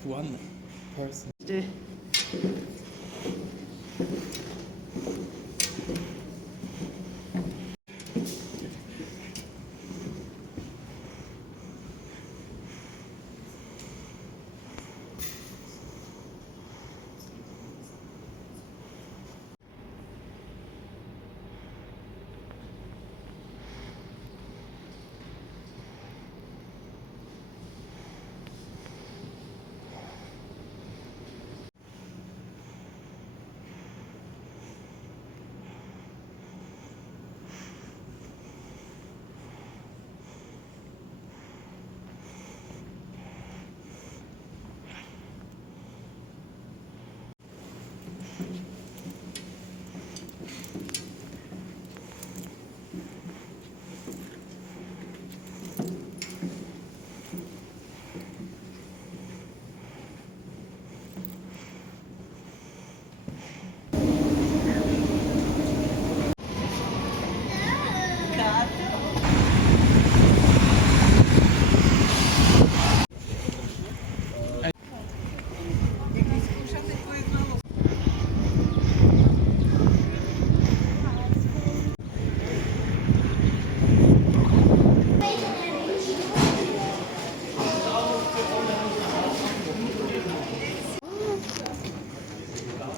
have one person.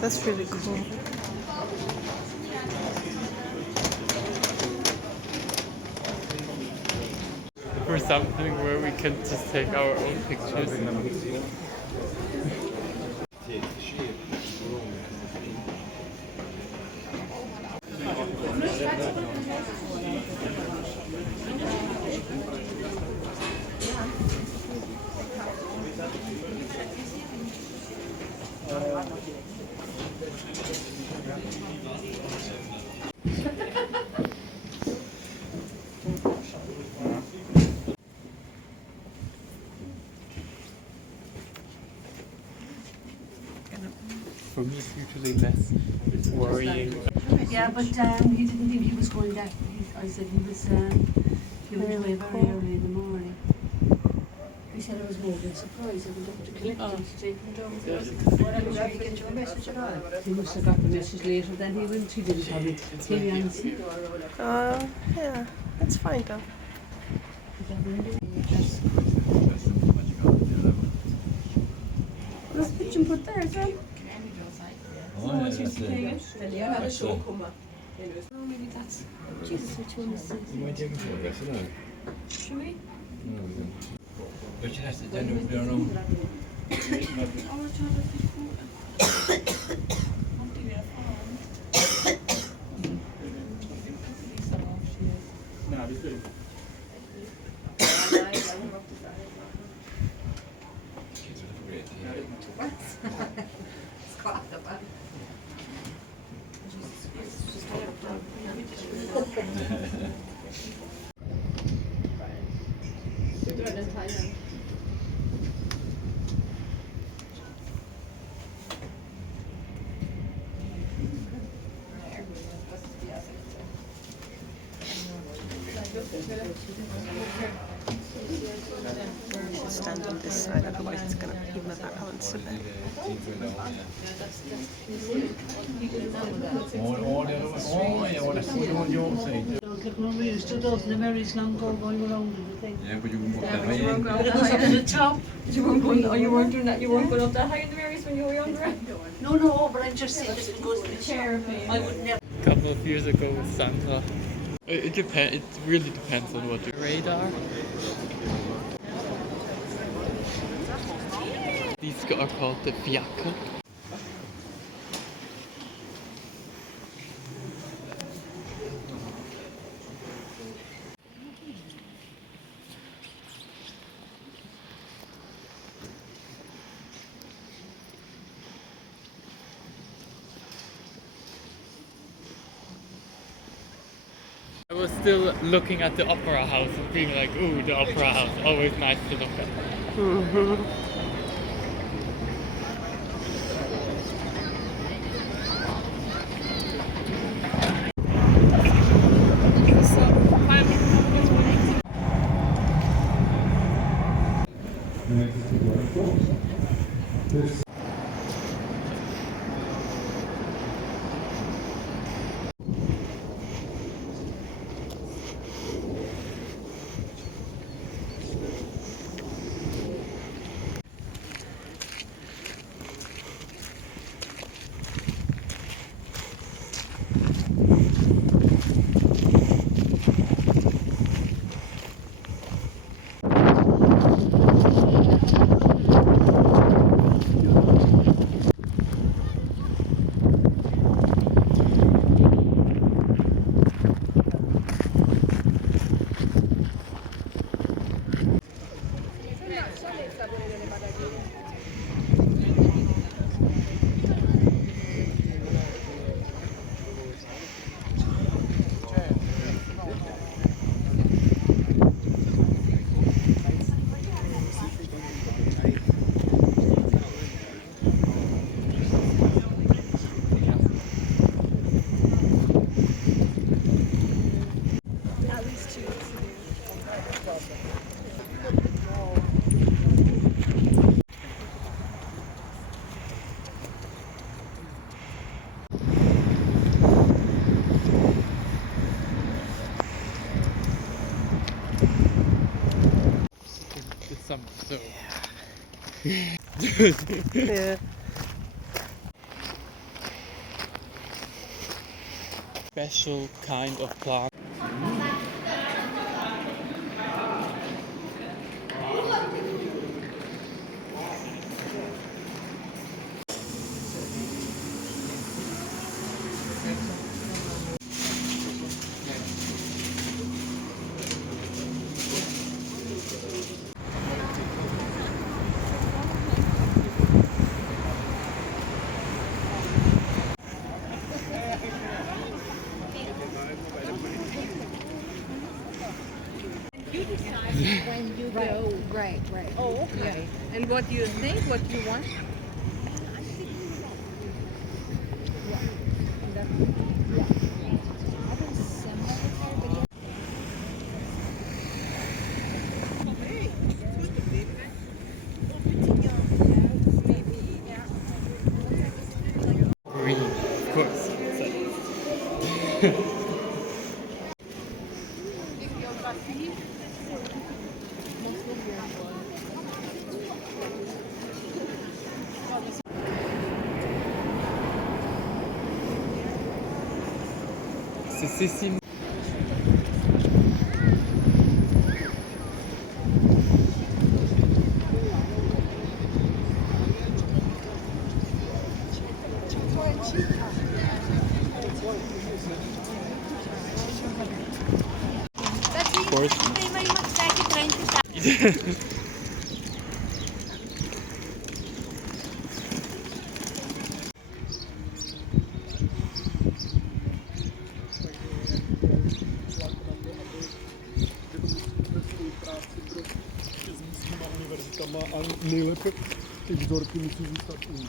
That's really cool. For something where we can just take our own pictures. For me, it's usually less worrying. Yeah, but he didn't think he was going that. I said he was away very early in the morning. He said I was more than surprised. I went up to collect him to take him down. Did you get your message at all? He must have got the message later than he went. He didn't have it. Yeah, that's fine though. Let's pitch and put there, is that? Oh, yeah, that's it. Oh, maybe that's. Jesus, which one is this? You might take him for a rest, isn't it? Should we? No, we don't. But you have to then do it there now. Kids are great. Stand on this side, otherwise it's going to pin my balance a bit. Oh, the other one. Oh, yeah, well, that's the one you say. Look, remember you stood up in the Mary's long go going around in the thing. Yeah, but you wouldn't walk that high. But it was up to the top. You weren't going. Oh, you weren't doing that. You weren't going up that high in the Marys when you were younger. No, but I'm just saying this goes to the chair. I would never. A couple of years ago with Sandra. It depends. It really depends on what the radar. These are called the fiaker. I was still looking at the opera house and being like, ooh, the opera house, always nice to look at. The summer, so Yeah. special kind of plant. When you go. Right. Oh, okay. And what do you think? What do you want? Green, of course. C'est Cécile. Of course. A nejlépe ty vzorky musí zůstat u nich.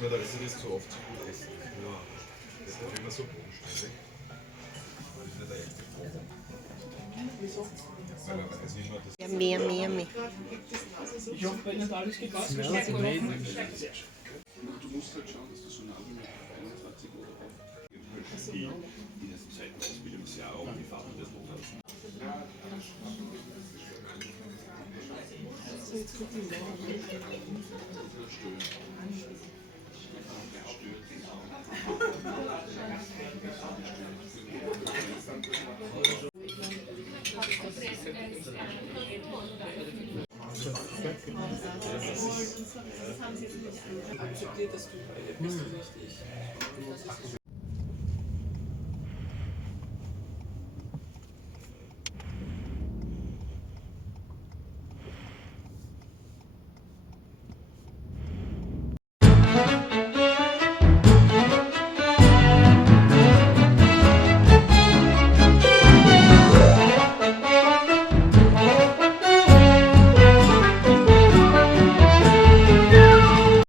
Mir da ist das zu oft zu gut essen. Ja. Das ist auch immer so bodenständig. Das ist nicht der echte Boden. Wieso? Weil er weiß nicht mehr das. Yummy. Ich hoffe, bei Ihnen hat alles gepasst. Smells amazing. Du musst halt schauen, dass du so nah wie möglich 21 Uhr aufhörst. Die in diesem zweiten Ausbildungsjahr auch die Farben des Monats. Akzeptiert, dass du bist du nicht ich.